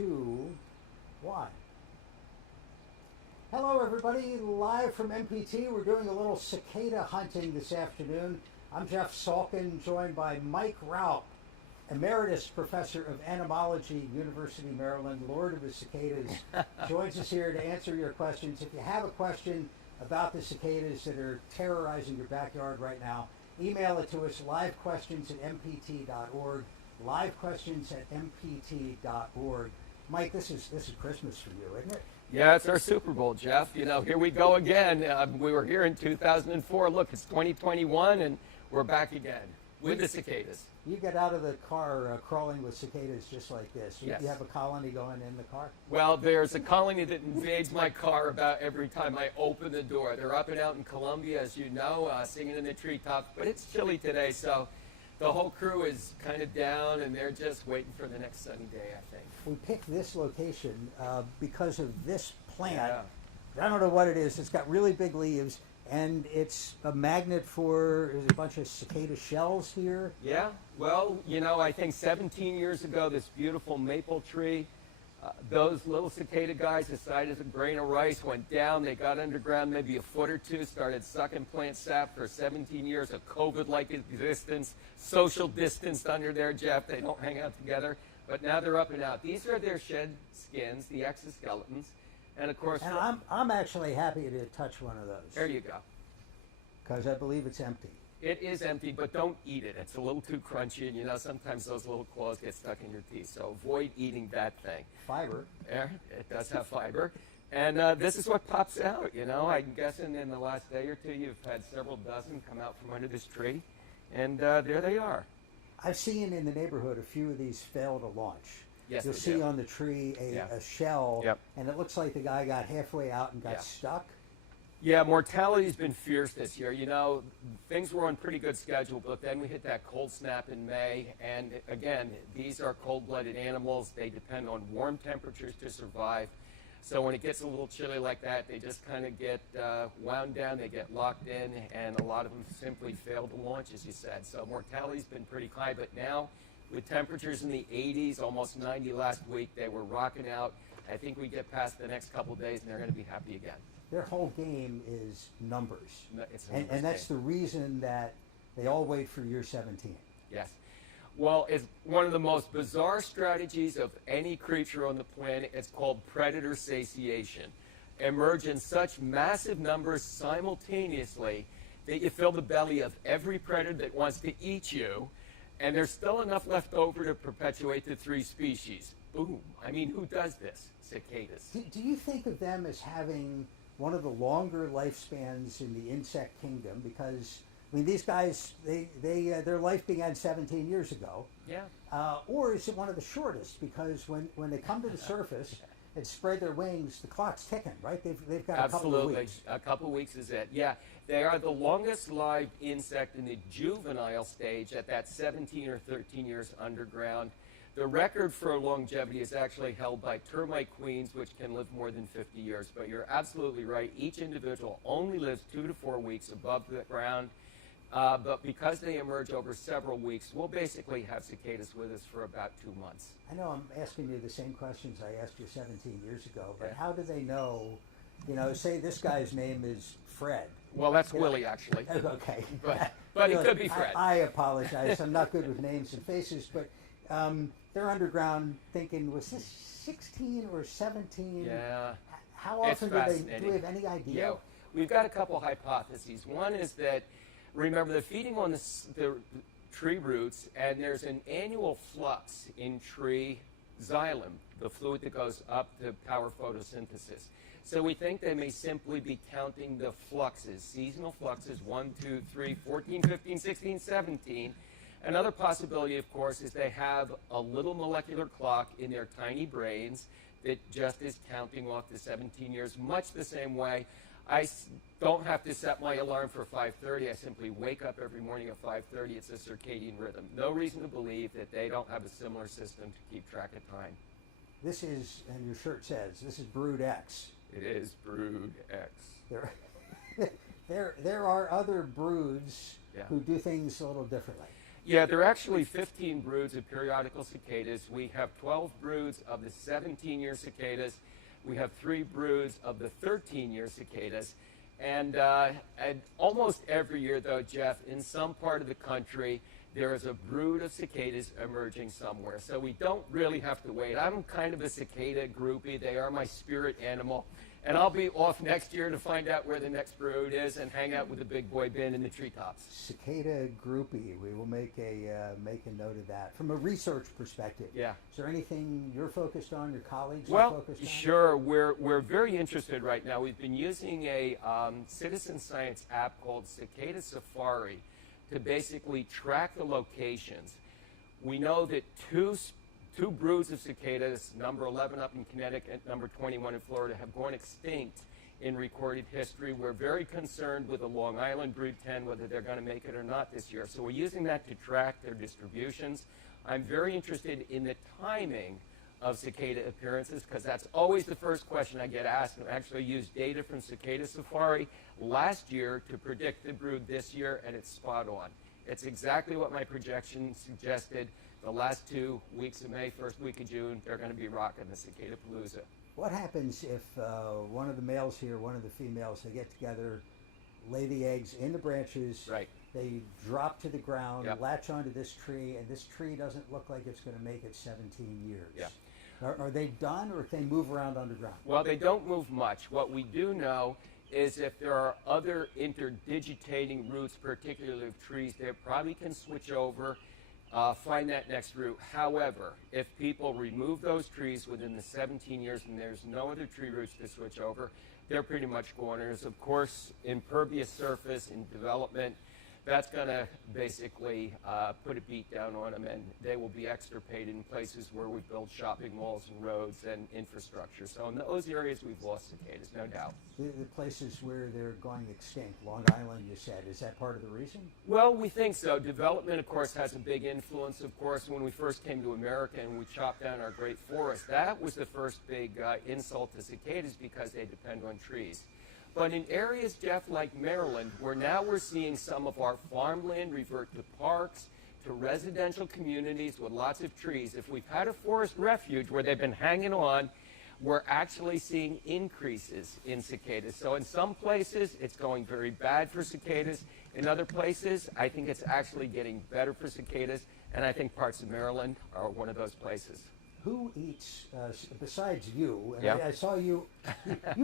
2, 1. Hello everybody, live from MPT. We're doing a little cicada hunting this afternoon. I'm Jeff Salkin, joined by Mike Raup, Emeritus Professor of Entomology, University of Maryland, Lord of the Cicadas, joins us here to answer your questions. If you have a question about the cicadas that are terrorizing your backyard right now, email it to us, livequestions@mpt.org, livequestions@mpt.org. Mike, this is Christmas for you, isn't it? Yeah, it's our Super Bowl, Jeff. You know, here we go again. We were here in 2004. Look, it's 2021, and we're back again with the cicadas. You get out of the car crawling with cicadas just like this. Yes. You have a colony going in the car? Well, there's a colony that invades my car about every time I open the door. They're up and out in Colombia, as you know, singing in the treetops. But it's chilly today, so the whole crew is kind of down, and they're just waiting for the next sunny day, I think. We picked this location because of this plant. Yeah. I don't know what it is. It's got really big leaves, and it's a magnet for there's a bunch of cicada shells here. Yeah, well, you know, I think 17 years ago, this beautiful maple tree, those little cicada guys decided a grain of rice, went down, they got underground maybe a foot or two, started sucking plant sap for 17 years of COVID-like existence, social distanced under there, Jeff. They don't hang out together, but now they're up and out. These are their shed skins, the exoskeletons, and of course... And I'm actually happy to touch one of those. There you go. Because I believe it's empty. It is empty, but don't eat it. It's a little too crunchy, and you know, sometimes those little claws get stuck in your teeth, so avoid eating that thing. Fiber. There, it does have fiber. And this is what pops out, you know. I'm guessing in the last day or two, you've had several dozen come out from under this tree, and there they are. I've seen in the neighborhood a few of these fail to launch. Yes, You'll see on the tree a shell, Yep. and it looks like the guy got halfway out and got Yeah. stuck. Yeah, mortality's been fierce this year. You know, things were on pretty good schedule, but then we hit that cold snap in May. And again, these are cold-blooded animals. They depend on warm temperatures to survive. So when it gets a little chilly like that, they just kind of get wound down, they get locked in, and a lot of them simply fail to launch, as you said. So mortality's been pretty high, but now with temperatures in the 80s, almost 90 last week, they were rocking out. I think we get past the next couple days, and they're going to be happy again. Their whole game is numbers. It's a and numbers that's game. the reason that they all wait for year 17. Yes. Well, it's one of the most bizarre strategies of any creature on the planet. It's called predator satiation. Emerge in such massive numbers simultaneously that you fill the belly of every predator that wants to eat you, and there's still enough left over to perpetuate the three species. Boom. I mean, who does this? Cicadas. Do you think of them as having one of the longer lifespans in the insect kingdom? Because I mean, these guys, their life began 17 years ago. Yeah. Or is it one of the shortest? Because when they come to the surface and spread their wings, the clock's ticking, right? They've got Absolutely. a couple of weeks. A couple of weeks is it. Yeah. They are the longest lived insect in the juvenile stage at that 17 or 13 years underground. The record for longevity is actually held by termite queens, which can live more than 50 years. But you're absolutely right. Each individual only lives 2 to 4 weeks above the ground. But because they emerge over several weeks, we'll basically have cicadas with us for about 2 months. I know I'm asking you the same questions I asked you 17 years ago, but Yeah. how do they know, you know, say this guy's name is Fred. Well, that's Willie, actually. Okay. But it could be Fred. I apologize. I'm not good with names and faces, but they're underground thinking, was this 16 or 17? Yeah. How It's often do fascinating. we have any idea? Yeah, we've got a couple hypotheses. One is that, remember, they're feeding on the tree roots, and there's an annual flux in tree xylem, the fluid that goes up to power photosynthesis. So we think they may simply be counting the fluxes, seasonal fluxes, 1, 2, 3, 14, 15, 16, 17. Another possibility, of course, is they have a little molecular clock in their tiny brains that just is counting off the 17 years, much the same way. I don't have to set my alarm for 5:30. I simply wake up every morning at 5:30. It's a circadian rhythm. No reason to believe that they don't have a similar system to keep track of time. This is, and your shirt says, this is Brood X. It is Brood X. There are other broods Yeah. who do things a little differently. Yeah, there are actually 15 broods of periodical cicadas. We have 12 broods of the 17-year cicadas. We have 3 broods of the 13-year cicadas. And almost every year, though, Jeff, in some part of the country, there is a brood of cicadas emerging somewhere. So we don't really have to wait. I'm kind of a cicada groupie. They are my spirit animal. And I'll be off next year to find out where the next brood is and hang out with the big boy bin in the treetops. Cicada groupie. We will make a note of that. From a research perspective, Yeah. Is there anything you're focused on? Your colleagues are Well, focused on? sure. We're very interested right now. We've been using a citizen science app called Cicada Safari to basically track the locations. We know that two broods of cicadas, number 11 up in Connecticut and number 21 in Florida, have gone extinct in recorded history. We're very concerned with the Long Island brood 10, whether they're going to make it or not this year. So we're using that to track their distributions. I'm very interested in the timing of cicada appearances because that's always the first question I get asked. And I actually used data from Cicada Safari last year to predict the brood this year, and it's spot on. It's exactly what my projection suggested. The last 2 weeks of May, first week of June, they're going to be rocking the Cicada Palooza. What happens if one of the males here, one of the females, they get together, lay the eggs in the branches, Right. they drop to the ground, Yep. latch onto this tree, and this tree doesn't look like it's going to make it 17 years? Yeah. Are they done, or can they move around underground? Well, they don't move much. What we do know is if there are other interdigitating roots, particularly of trees, they probably can switch over, find that next root. However, if people remove those trees within the 17 years and there's no other tree roots to switch over, they're pretty much gone. There's, of course, impervious surface in development. That's going to basically put a beat down on them, and they will be extirpated in places where we build shopping malls and roads and infrastructure. So in those areas, we've lost cicadas, no doubt. The places where they're going extinct, Long Island, you said, is that part of the reason? Well, we think so. Development, of course, has a big influence. Of course, when we first came to America and we chopped down our great forests, that was the first big insult to cicadas because they depend on trees. But in areas, Jeff, like Maryland, where now we're seeing some of our farmland revert to parks, to residential communities with lots of trees, if we've had a forest refuge where they've been hanging on, we're actually seeing increases in cicadas. So in some places, it's going very bad for cicadas. In other places, I think it's actually getting better for cicadas, and I think parts of Maryland are one of those places. Who eats, besides you, and Yeah. I saw you've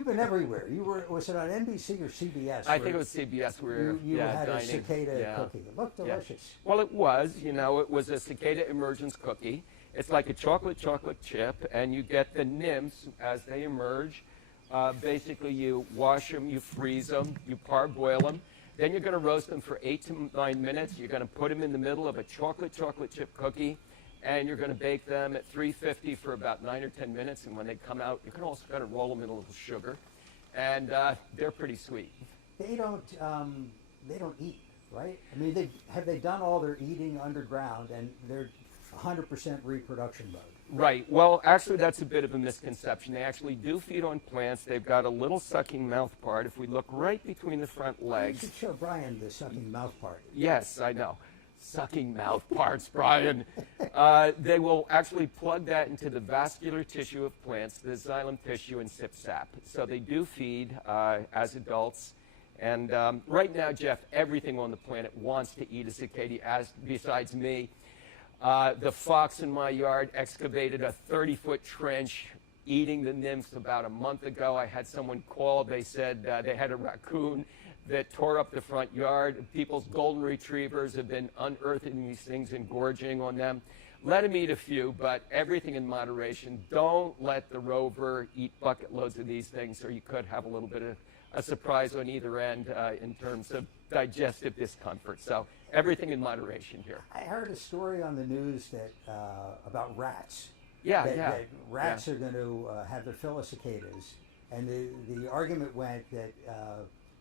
been everywhere. Was it on NBC or CBS? I think it was CBS where you had dining. a cicada cookie. It looked delicious. Well, it was. It was a cicada emergence cookie. It's like a chocolate chip, and you get the nymphs as they emerge. Basically, you wash them, you freeze them, you parboil them. Then you're going to roast them for 8 to 9 minutes. You're going to put them in the middle of a chocolate chip cookie. And you're going to bake them at 350 for about 9 or 10 minutes. And when they come out, you can also kind of roll them in a little sugar. And they're pretty sweet. They don't eat, right? I mean, have they done all their eating underground, and they're 100% reproduction mode? Right. Well, actually, that's a bit of a misconception. They actually do feed on plants. They've got a little sucking mouth part. If we look right between the front legs. You should show Brian the sucking mouth part. Yes, I know. Sucking mouth parts, Brian. They will actually plug that into the vascular tissue of plants, the xylem tissue, and sip sap. So they do feed as adults. And right now, Jeff, everything on the planet wants to eat a cicada, besides me. The fox in my yard excavated a 30-foot trench eating the nymphs about a month ago. I had someone call. They said they had a raccoon that tore up the front yard. People's golden retrievers have been unearthing these things and gorging on them. Let them eat a few, but everything in moderation. Don't let the rover eat bucket loads of these things, or you could have a little bit of a surprise on either end in terms of digestive discomfort. So everything in moderation here. I heard a story on the news that about rats. Yeah, that rats are going to have their fill of cicadas, and the argument went that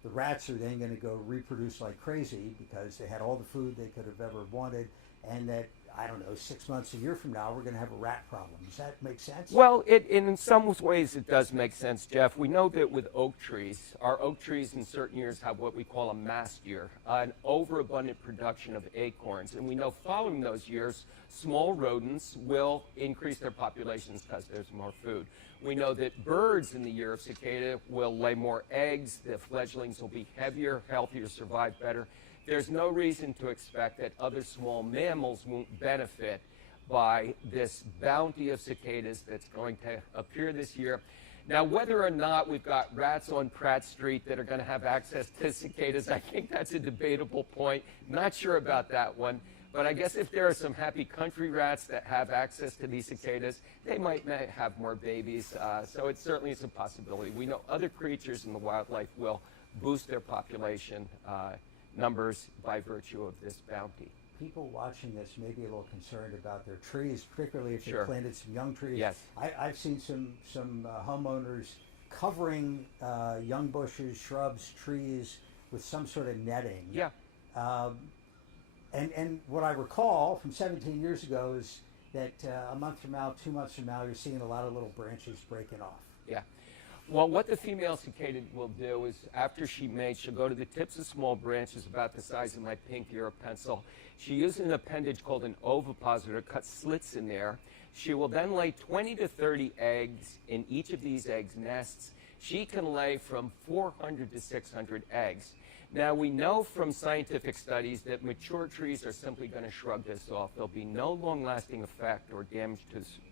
the rats are then going to go reproduce like crazy because they had all the food they could have ever wanted, and that I don't know, 6 months, a year from now, we're going to have a rat problem. Does that make sense? Well, in some ways it does make sense, Jeff. We know that with oak trees, our oak trees in certain years have what we call a mast year, an overabundant production of acorns. And we know following those years, small rodents will increase their populations because there's more food. We know that birds in the year of cicada will lay more eggs, the fledglings will be heavier, healthier, survive better. There's no reason to expect that other small mammals won't benefit by this bounty of cicadas that's going to appear this year. Now, whether or not we've got rats on Pratt Street that are going to have access to cicadas, I think that's a debatable point. Not sure about that one. But I guess if there are some happy country rats that have access to these cicadas, they might have more babies. So it certainly is a possibility. We know other creatures in the wildlife will boost their population numbers by virtue of this bounty. People watching this may be a little concerned about their trees, particularly if Sure. they planted some young trees. Yes. I've seen some homeowners covering young bushes, shrubs, trees with some sort of netting. Yeah. And what I recall from 17 years ago is that a month from now, 2 months from now, you're seeing a lot of little branches breaking off. Yeah. Well, what the female cicada will do is after she mates, she'll go to the tips of small branches about the size of my pinky or a pencil. She uses an appendage called an ovipositor, cut slits in there. She will then lay 20 to 30 eggs in each of these eggs nests. She can lay from 400 to 600 eggs. Now, we know from scientific studies that mature trees are simply going to shrug this off. There'll be no long-lasting effect or damage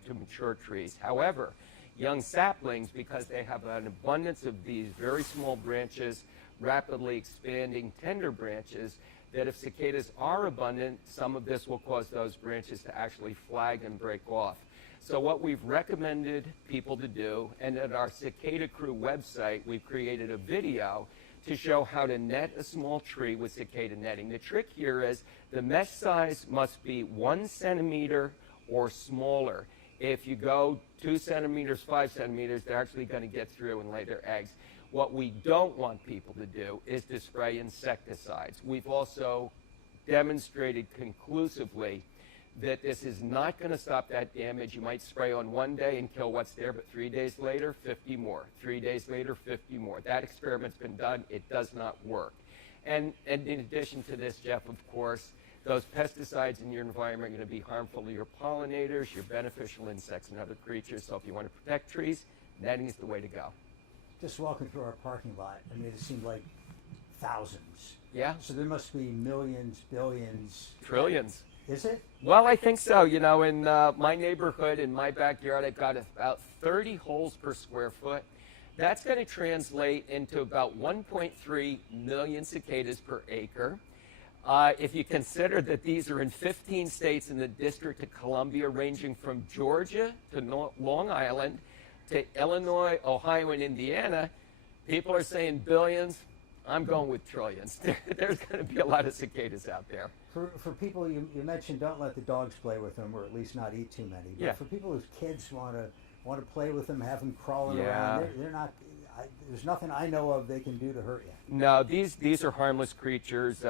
to mature trees. However, young saplings, because they have an abundance of these very small branches, rapidly expanding tender branches, that if cicadas are abundant, some of this will cause those branches to actually flag and break off. So what we've recommended people to do, and at our Cicada Crew website, we've created a video to show how to net a small tree with cicada netting. The trick here is the mesh size must be 1 centimeter or smaller. If you go 2 centimeters, 5 centimeters, they're actually going to get through and lay their eggs. What we don't want people to do is to spray insecticides. We've also demonstrated conclusively that this is not going to stop that damage. You might spray on one day and kill what's there, but 3 days later, 50 more. 3 days later, 50 more. That experiment's been done. It does not work. And in addition to this, Jeff, of course, those pesticides in your environment are going to be harmful to your pollinators, your beneficial insects, and other creatures. So if you want to protect trees, netting is the way to go. Just walking through our parking lot, I mean, it seemed like thousands. Yeah. So there must be millions, billions. Trillions. Is it? Well, I think so. You know, in my neighborhood, in my backyard, I've got about 30 holes per square foot. That's going to translate into about 1.3 million cicadas per acre. If you consider that these are in 15 states in the District of Columbia, ranging from Georgia to Long Island to Illinois, Ohio, and Indiana, people are saying billions. I'm going with trillions. There's going to be a lot of cicadas out there. For people, you mentioned don't let the dogs play with them, or at least not eat too many. But Yeah. for people whose kids want to play with them, have them crawling Yeah. around, they're not. There's nothing I know of they can do to hurt you. No, these are harmless creatures.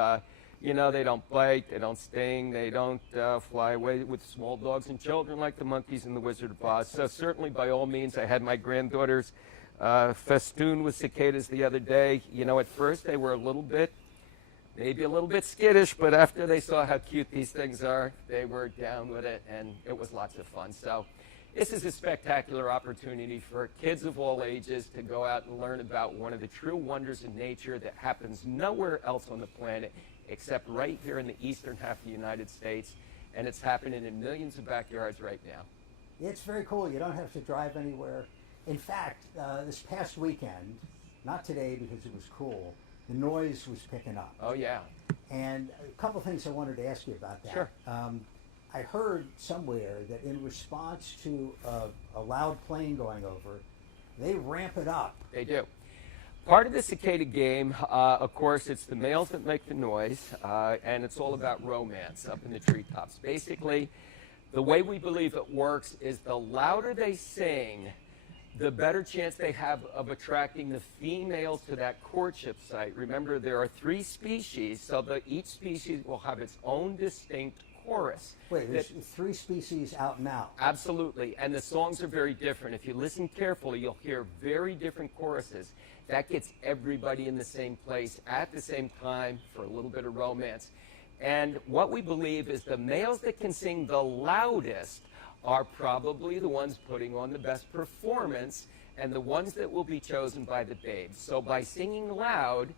You know, they don't bite, they don't sting, they don't fly away with small dogs and children like the monkeys in The Wizard of Oz. So certainly, by all means, I had my granddaughters festooned with cicadas the other day. You know, at first they were maybe a little bit skittish, but after they saw how cute these things are, they were down with it, and it was lots of fun. So this is a spectacular opportunity for kids of all ages to go out and learn about one of the true wonders of nature that happens nowhere else on the planet except right here in the eastern half of the United States, and it's happening in millions of backyards right now. It's very cool. You don't have to drive anywhere. In fact, this past weekend, not today because it was cool, the noise was picking up. Oh, yeah. And a couple of things I wanted to ask you about that. Sure. I heard somewhere that in response to a loud plane going over, they ramp it up. They do. Part of the cicada game, of course, it's the males that make the noise, and it's all about romance up in the treetops. Basically, the way we believe it works is the louder they sing, the better chance they have of attracting the females to that courtship site. Remember, there are 3 species, so that each species will have its own distinct chorus. Wait, there's 3 species out and out. Absolutely, and the songs are very different. If you listen carefully, you'll hear very different choruses. That gets everybody in the same place at the same time for a little bit of romance. And what we believe is the males that can sing the loudest are probably the ones putting on the best performance and the ones that will be chosen by the babes. So by singing loud,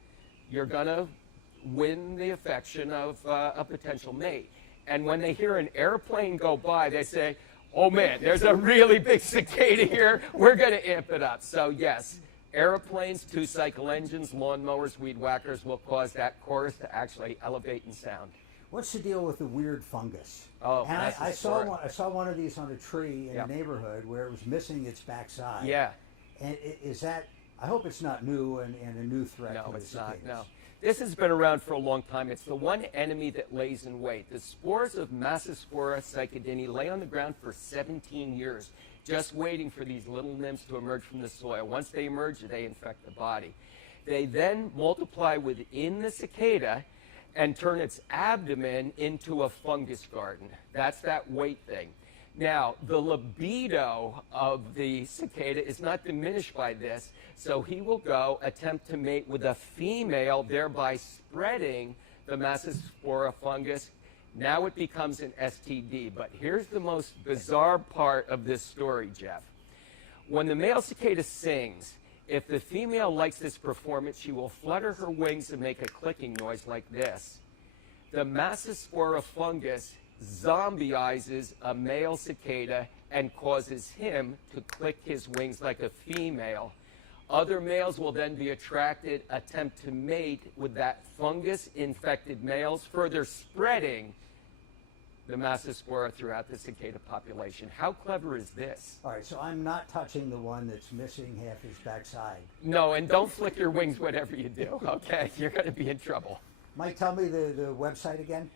you're going to win the affection of a potential mate. And when they hear an airplane go by, they say, oh man, there's a really big cicada here. We're going to amp it up. So yes, airplanes, 2-cycle engines, lawnmowers, weed whackers will cause that chorus to actually elevate in sound. What's the deal with the weird fungus? Oh, and I saw one of these on a tree in a neighborhood where it was missing its backside. Yeah. And is that, I hope it's not new and a new threat to the cicadas. No. This has been around for a long time. It's the one enemy that lays in wait. The spores of Massospora cicadini lay on the ground for 17 years, just waiting for these little nymphs to emerge from the soil. Once they emerge, they infect the body. They then multiply within the cicada and turn its abdomen into a fungus garden. That's that wait thing. Now, the libido of the cicada is not diminished by this, so he will go attempt to mate with a female, thereby spreading the Massospora fungus. Now it becomes an STD. But here's the most bizarre part of this story, Jeff. When the male cicada sings, if the female likes this performance, she will flutter her wings and make a clicking noise like this. The Massospora fungus zombieizes a male cicada and causes him to click his wings like a female. Other males will then be attracted, attempt to mate with that fungus-infected males, further spreading the Massospora throughout the cicada population. How clever is this? All right, so I'm not touching the one that's missing half his backside. No, and don't flick your wings whatever you do, okay? You're going to be in trouble. Mike, tell me the website again.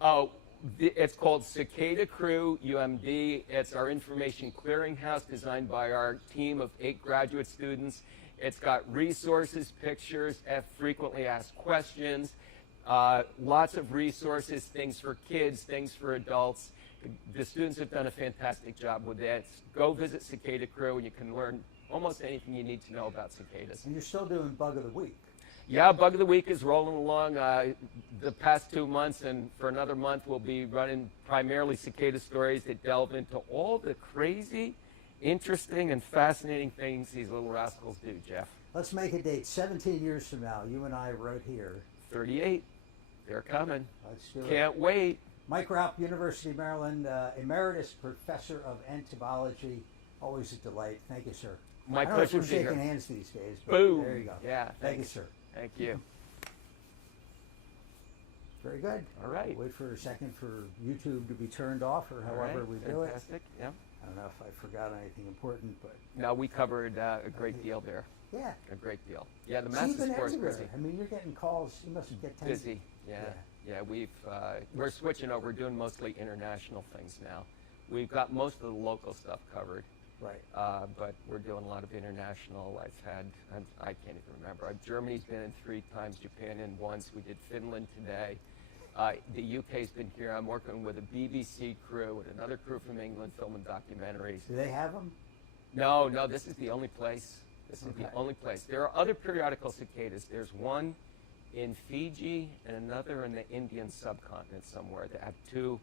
Oh, it's called Cicada Crew UMD. It's our information clearinghouse designed by our team of 8 graduate students. It's got resources, pictures, frequently asked questions, lots of resources, things for kids, things for adults. The students have done a fantastic job with it. Go visit Cicada Crew and you can learn almost anything you need to know about cicadas. And you're still doing Bug of the Week. Yeah, Bug of the Week is rolling along the past 2 months, and for another month we'll be running primarily cicada stories that delve into all the crazy, interesting, and fascinating things these little rascals do, Jeff. Let's make a date. 17 years from now, you and I right here. 38. They're coming. Let's do it. Can't wait. Mike Raup, University of Maryland, Emeritus Professor of Entomology. Always a delight. Thank you, sir. My I don't know if pleasure we're to be shaking here. hands these days. But Boom. there you go. Yeah, Thank you, thanks. sir. Thank you. Very good. All right. Wait for a second for YouTube to be turned off or however we do it. Fantastic. Yeah. I don't know if I forgot anything important, but No, we covered a great deal there. yeah. A great deal. Yeah, the So you've been Massospora is everywhere. busy. I mean, you're getting calls. You must get 10. Busy. Yeah. We're switching over. We're doing mostly international things now. We've got most of the local stuff covered. Right. But we're doing a lot of international. I can't even remember. Germany's been in 3 times, Japan in once. We did Finland today. The UK's been here. I'm working with a BBC crew and another crew from England filming documentaries. Do they have them? No, this is the only place. This is Okay. the only place. There are other periodical cicadas. There's one in Fiji and another in the Indian subcontinent somewhere that have 2